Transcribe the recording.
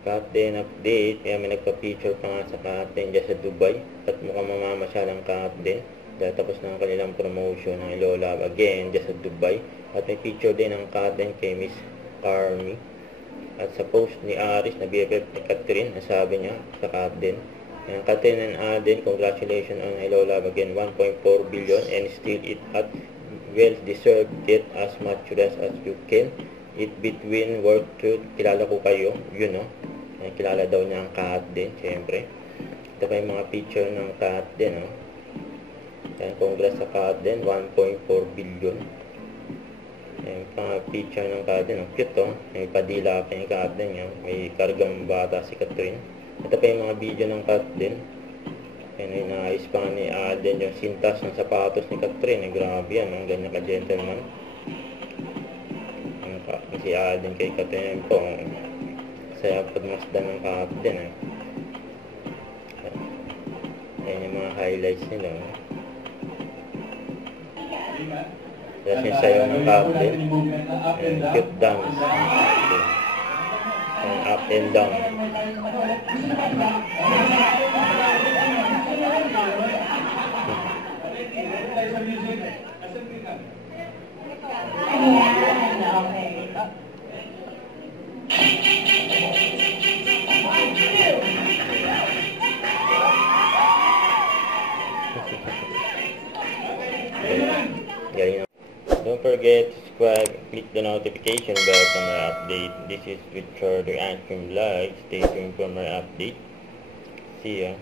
Captain update, kaya may nagpa-feature pa nga sa Captain dyan sa Dubai at mukhang mamamasyal ang Captain dahil tapos na ang kanilang promotion ng Hello Love Again dyan sa Dubai. At may feature din ang Captain kay Miss Carmi. At sa post ni Aris na BFF ni Catherine, nasabi niya sa Captain, and Catherine and Aden, congratulations on Hello Love Again, 1.4 billion and still it at well deserved, get as much rest as you can. It between work to, kilala ko kayo, yun no. Kilala daw niya ang Kat din, syempre. Ito pa yung mga picture ng Kat din, no. Yan, congrats sa Kat din, 1.4 billion. Yan, mga picture ng Kat din, cute to. May padila pa yung Kat din, yan. May kargang bata si Catherine. Ito pa yung mga video ng Kat din. Yan, inaayos pa nga ni Aden yung sintas ng sapatos ni Catherine. Grabe yan, ang ganyan ka-gentleman. Si Aden kay Catherine po. Saya pagmasdan ng Captain eh. Ayan yung mga highlights nila. Tapos yung sayo ng Captain. And cute dance. And up and down. Don't forget to subscribe, click the notification bell for more update. This is Richard and Vlog. Stay tuned for more update. See ya.